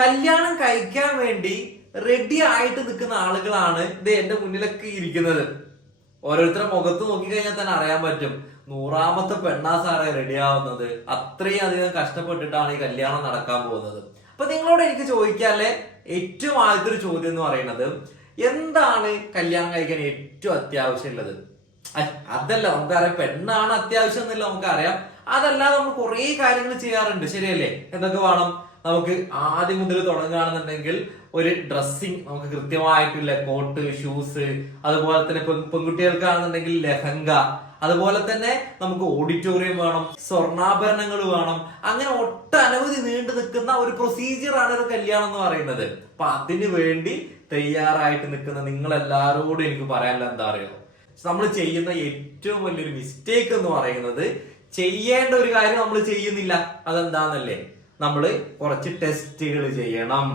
കല്യാണം കഴിക്കാൻ വേണ്ടി റെഡി ആയിട്ട് നിൽക്കുന്ന ആളുകളാണ് ഇത് എന്റെ മുന്നിലൊക്കെ ഇരിക്കുന്നത്. ഓരോരുത്തരുടെ മുഖത്ത് നോക്കിക്കഴിഞ്ഞാൽ തന്നെ അറിയാൻ പറ്റും നൂറാമത്തെ പെണ്ണാ സാറേ റെഡി ആവുന്നത്. അത്രയും അധികം കഷ്ടപ്പെട്ടിട്ടാണ് ഈ കല്യാണം നടക്കാൻ പോകുന്നത്. അപ്പൊ നിങ്ങളോട് എനിക്ക് ചോദിക്കാല്ലേ, ഏറ്റവും ആദ്യത്തെ ഒരു ചോദ്യം എന്ന് പറയുന്നത്, എന്താണ് കല്യാണം കഴിക്കാൻ ഏറ്റവും അത്യാവശ്യമുള്ളത്? അതല്ല, നമുക്കറിയാം പെണ്ണാണ് അത്യാവശ്യം എന്നല്ല നമുക്കറിയാം. അതല്ലാതെ നമ്മൾ കുറെ കാര്യങ്ങൾ ചെയ്യാറുണ്ട്, ശരിയല്ലേ? എന്തൊക്കെ വേണം? നമുക്ക് ആദ്യം മുതൽ തുടങ്ങുകയാണെന്നുണ്ടെങ്കിൽ ഒരു ഡ്രസ്സിങ് നമുക്ക് കൃത്യമായിട്ടില്ല, കോട്ട്, ഷൂസ്, അതുപോലെ തന്നെ പെൺകുട്ടികൾക്കാണെന്നുണ്ടെങ്കിൽ ലെഹങ്ക, അതുപോലെ തന്നെ നമുക്ക് ഓഡിറ്റോറിയം വേണം, സ്വർണ്ണാഭരണങ്ങൾ വേണം. അങ്ങനെ ഒട്ടനവധി നീണ്ടു നിൽക്കുന്ന ഒരു പ്രൊസീജിയർ ആണ് ഒരു കല്യാണം എന്ന് പറയുന്നത്. അപ്പൊ അതിനു വേണ്ടി തയ്യാറായിട്ട് നിൽക്കുന്ന നിങ്ങൾ എല്ലാവരോടും എനിക്ക് പറയാനുള്ള എന്താ അറിയോ, നമ്മൾ ചെയ്യുന്ന ഏറ്റവും വലിയൊരു മിസ്റ്റേക്ക് എന്ന് പറയുന്നത്, ചെയ്യേണ്ട ഒരു കാര്യം നമ്മൾ ചെയ്യുന്നില്ല. അതെന്താന്നല്ലേ? നമ്മള് കുറച്ച് ടെസ്റ്റുകൾ ചെയ്യണം.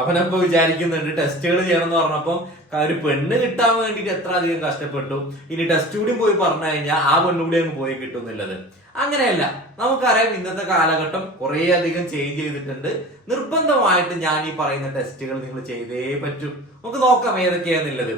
അവനപ്പോ വിചാരിക്കുന്നുണ്ട് ടെസ്റ്റുകൾ ചെയ്യണം എന്ന് പറഞ്ഞപ്പം ഒരു പെണ്ണ് കിട്ടാൻ വേണ്ടിട്ട് എത്ര അധികം കഷ്ടപ്പെട്ടു. ഇനി ടെസ്റ്റ് കൂടി പോയി പറഞ്ഞു കഴിഞ്ഞാൽ ആ പെണ്ണുകൂടി അങ്ങ് പോയി കിട്ടുന്നില്ലത്. അങ്ങനെയല്ല, നമുക്കറിയാം ഇന്നത്തെ കാലഘട്ടം കുറെ അധികം ചേഞ്ച് ചെയ്തിട്ടുണ്ട്. നിർബന്ധമായിട്ട് ഞാൻ ഈ പറയുന്ന ടെസ്റ്റുകൾ നിങ്ങൾ ചെയ്തേ പറ്റും. നമുക്ക് നോക്കാം ഏതൊക്കെയാന്നുള്ളത്.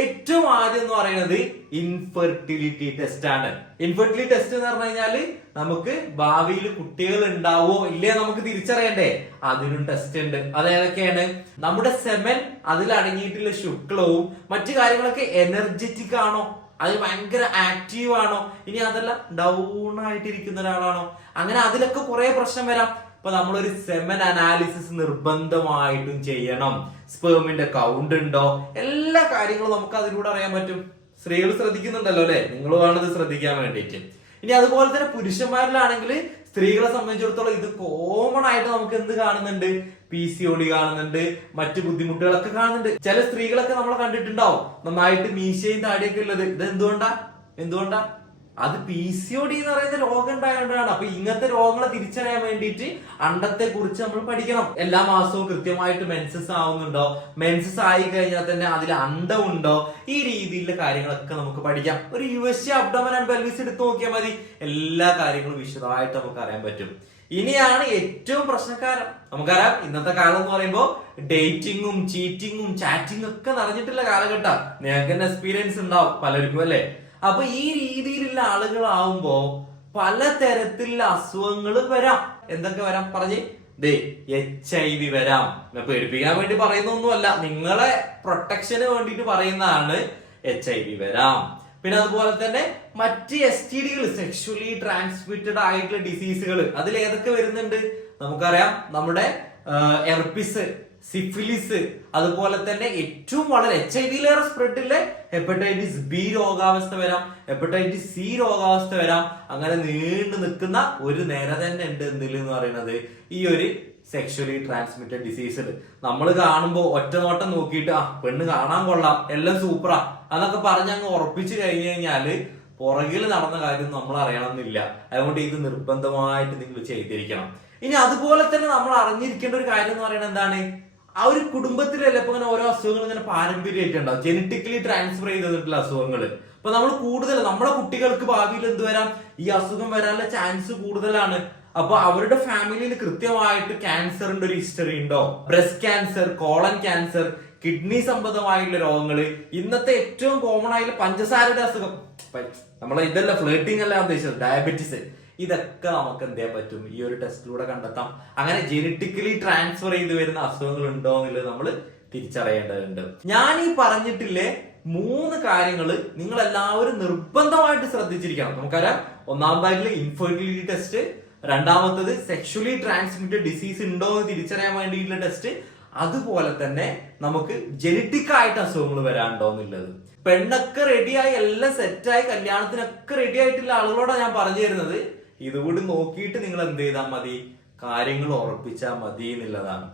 ഏറ്റവും ആദ്യം എന്ന് പറയുന്നത് ഇൻഫെർട്ടിലിറ്റി ടെസ്റ്റ് ആണ്. ഇൻഫെർട്ടിലിറ്റി ടെസ്റ്റ് എന്ന് പറഞ്ഞു കഴിഞ്ഞാല് നമുക്ക് ഭാവിയിൽ കുട്ടികൾ ഉണ്ടാവോ ഇല്ലേ നമുക്ക് തിരിച്ചറിയണ്ടേ, അതിനും ടെസ്റ്റ് ഉണ്ട്. അതേതൊക്കെയാണ്? നമ്മുടെ സെമൻ, അതിൽ അടങ്ങിയിട്ടുള്ള ശുക്ലവും മറ്റു കാര്യങ്ങളൊക്കെ എനർജറ്റിക് ആണോ, അത് ഭയങ്കര ആക്റ്റീവ് ആണോ, ഇനി അതല്ല ഡൗൺ ആയിട്ടിരിക്കുന്ന ഒരാളാണോ, അങ്ങനെ അതിലൊക്കെ കുറെ പ്രശ്നം വരാം. അപ്പൊ നമ്മളൊരു സെമൻ അനാലിസിസ് നിർബന്ധമായിട്ടും ചെയ്യണം. സ്പേമിന്റെ കൗണ്ട് ഉണ്ടോ, എല്ലാ കാര്യങ്ങളും നമുക്ക് അതിലൂടെ അറിയാൻ പറ്റും. സ്ത്രീകൾ ശ്രദ്ധിക്കുന്നുണ്ടല്ലോ അല്ലെ, നിങ്ങൾ വേണത് ശ്രദ്ധിക്കാൻ വേണ്ടിയിട്ട്. ഇനി അതുപോലെ തന്നെ പുരുഷന്മാരിലാണെങ്കിൽ സ്ത്രീകളെ സംബന്ധിച്ചിടത്തോളം ഇത് കോമൺ ആയിട്ട് നമുക്ക് എന്ത് കാണുന്നുണ്ട്? PCOD കാണുന്നുണ്ട്, മറ്റു ബുദ്ധിമുട്ടുകളൊക്കെ കാണുന്നുണ്ട്. ചില സ്ത്രീകളൊക്കെ നമ്മൾ കണ്ടിട്ടുണ്ടാവും നന്നായിട്ട് മീശയും താടിയൊക്കെ ഉള്ളത്. ഇത് എന്തുകൊണ്ടാ? അത് PCOD എന്ന് പറയുന്ന രോഗം ഉണ്ടായതുകൊണ്ടാണ്. അപ്പൊ ഇങ്ങനത്തെ രോഗങ്ങളെ തിരിച്ചറിയാൻ വേണ്ടിയിട്ട് അണ്ടത്തെ കുറിച്ച് നമ്മൾ പഠിക്കണം. എല്ലാ മാസവും കൃത്യമായിട്ട് മെൻസസ് ആവുന്നുണ്ടോ, മെൻസസ് ആയി കഴിഞ്ഞാൽ തന്നെ അതിൽ അണ്ടം ഉണ്ടോ, ഈ രീതിയിലുള്ള കാര്യങ്ങളൊക്കെ നമുക്ക് പഠിക്കാം. ഒരു USG അബ്ഡോമൻ ആൻഡ് പെൽവിസ് എടുത്ത് നോക്കിയാൽ മതി, എല്ലാ കാര്യങ്ങളും വിശദമായിട്ട് നമുക്ക് അറിയാൻ പറ്റും. ഇനിയാണ് ഏറ്റവും പ്രശ്നക്കാരം. നമുക്കറിയാം ഇന്നത്തെ കാലം എന്ന് പറയുമ്പോൾ ഡേറ്റിങ്ങും ചീറ്റിങ്ങും ചാറ്റിങ്ങും ഒക്കെ നിറഞ്ഞിട്ടുള്ള കാലഘട്ടം. നിങ്ങൾക്ക് തന്നെ എക്സ്പീരിയൻസ് ഉണ്ടാവും പലർക്കും അല്ലെ. അപ്പൊ ഈ രീതിയിലുള്ള ആളുകളാവുമ്പോ പലതരത്തിലുള്ള അസുഖങ്ങൾ വരാം. എന്തൊക്കെ വരാം പറഞ്ഞേ? HIV വരാം. പേടിപ്പിക്കാൻ വേണ്ടി പറയുന്നൊന്നുമല്ല, നിങ്ങളെ പ്രൊട്ടക്ഷന് വേണ്ടിയിട്ട് പറയുന്നതാണ്. HIV വരാം. പിന്നെ അതുപോലെ തന്നെ മറ്റ് STDകൾ, സെക്ഷുവലി ട്രാൻസ്മിറ്റഡ് ആയിട്ടുള്ള ഡിസീസുകൾ, അതിൽ ഏതൊക്കെ വരുന്നുണ്ട് നമുക്കറിയാം. നമ്മുടെ എർപ്പിസ്, സിഫിലിസ്, അതുപോലെ തന്നെ ഏറ്റവും വളരെ HIV-ലേറെ സ്പ്രെഡിലെ ഹെപ്പറ്റൈറ്റിസ് B രോഗാവസ്ഥ വരാം, ഹെപ്പറ്റൈറ്റിസ് C രോഗാവസ്ഥ വരാം. അങ്ങനെ നീണ്ടു നിൽക്കുന്ന ഒരു നേര തന്നെ ഉണ്ട് എന്ന് പറയുന്നത് ഈ ഒരു സെക്ഷുവലി ട്രാൻസ്മിറ്റഡ് ഡിസീസിൽ. നമ്മൾ കാണുമ്പോൾ ഒറ്റ നോട്ടം നോക്കിയിട്ട് പെണ്ണ് കാണാൻ കൊള്ളാം, എല്ലാം സൂപ്പറാ അതൊക്കെ പറഞ്ഞ് അങ്ങ് ഉറപ്പിച്ചു കഴിഞ്ഞു കഴിഞ്ഞാല് പുറകിൽ നടന്ന കാര്യം നമ്മൾ അറിയണമെന്നില്ല. അതുകൊണ്ട് ഇത് നിർബന്ധമായിട്ട് നിങ്ങൾ ചെയ്തിരിക്കണം. ഇനി അതുപോലെ തന്നെ നമ്മൾ അറിഞ്ഞിരിക്കേണ്ട ഒരു കാര്യം എന്ന് പറയുന്നത് എന്താണ്? ആ ഒരു കുടുംബത്തിലല്ല ഇപ്പൊ ഇങ്ങനെ ഓരോ അസുഖങ്ങൾ ഇങ്ങനെ പാരമ്പര്യമായിട്ടുണ്ടാവും, ജനറ്റിക്കലി ട്രാൻസ്ഫർ ചെയ്തിട്ടുള്ള അസുഖങ്ങൾ. അപ്പൊ നമ്മൾ കൂടുതൽ നമ്മുടെ കുട്ടികൾക്ക് ഭാവിയിൽ എന്ത് വരാം, ഈ അസുഖം വരാനുള്ള ചാൻസ് കൂടുതലാണ്. അപ്പൊ അവരുടെ ഫാമിലിയിൽ കൃത്യമായിട്ട് ക്യാൻസറിന്റെ ഒരു ഹിസ്റ്ററി ഉണ്ടോ, breast cancer, colon cancer, kidney സംബന്ധമായിട്ടുള്ള രോഗങ്ങള്, ഇന്നത്തെ ഏറ്റവും കോമൺ ആയിട്ടുള്ള പഞ്ചസാരയുടെ അസുഖം, നമ്മളെ ഇതല്ല ഫ്ലേട്ടിംഗ് അല്ല ഉദ്ദേശിച്ചത്, ഡയബറ്റിസ്, ഇതൊക്കെ നമുക്ക് എന്ത് ചെയ്യാൻ പറ്റും? ഈ ഒരു ടെസ്റ്റിലൂടെ കണ്ടെത്താം. അങ്ങനെ ജനറ്റിക്കലി ട്രാൻസ്ഫർ ചെയ്ത് വരുന്ന അസുഖങ്ങൾ ഉണ്ടോ എന്നുള്ളത് നമ്മൾ തിരിച്ചറിയേണ്ടതുണ്ട്. ഞാൻ ഈ പറഞ്ഞിട്ടില്ലേ 3 കാര്യങ്ങൾ നിങ്ങൾ എല്ലാവരും നിർബന്ധമായിട്ട് ശ്രദ്ധിച്ചിരിക്കണം. നമുക്കറിയാം, ഒന്നാമതായിട്ടുള്ള ഇൻഫെർട്ടിലിറ്റി ടെസ്റ്റ്, രണ്ടാമത്തത് സെക്ഷുവലി ട്രാൻസ്മിറ്റഡ് ഡിസീസ് ഉണ്ടോ എന്ന് തിരിച്ചറിയാൻ വേണ്ടിയിട്ടുള്ള ടെസ്റ്റ്, അതുപോലെ തന്നെ നമുക്ക് ജനറ്റിക് ആയിട്ട് അസുഖങ്ങൾ വരാനുണ്ടോ എന്നുള്ളത്. പെണ്ണൊക്കെ റെഡിയായി എല്ലാം സെറ്റായി കല്യാണത്തിനൊക്കെ റെഡി ആയിട്ടുള്ള ആളുകളോടാണ് ഞാൻ പറഞ്ഞു തരുന്നത്, ഇതുകൂടി നോക്കിയിട്ട് നിങ്ങൾ എന്ത് ചെയ്താൽ മതി, കാര്യങ്ങൾ ഉറപ്പിച്ചാൽ മതി എന്നുള്ളതാണ്.